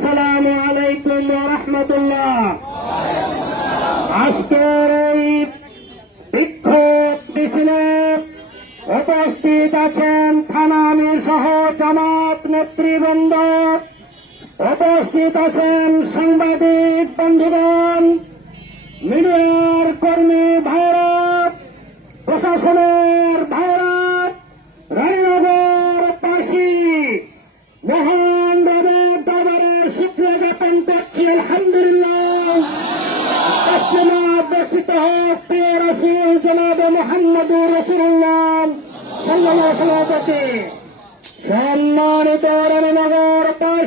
আসসালামু আলাইকুম ওয়া রাহমাতুল্লাহ। আজকের এই বিক্ষোভ মিছিলে উপস্থিত আছেন থানা আমির সহ জামাত নেতৃবৃন্দ, উপস্থিত আছেন সাংবাদিক বন্ধুগণ, মিডিয়ার কর্মী ভাইরা, প্রশাসনের ভাইরা, রানীনগরবাসী মহান রবের দরবারে শুকরিয়া জ্ঞাপন করছি। আলহামদুলিল্লাহ। বর্ষিত হোক প্রিয় রাসূল জনাবে মুহাম্মদুর রাসূলুল্লাহ সাল্লাল্লাহু আলাইহি ওয়া সাল্লাম। সম্মানিত রানীনগরবাসী।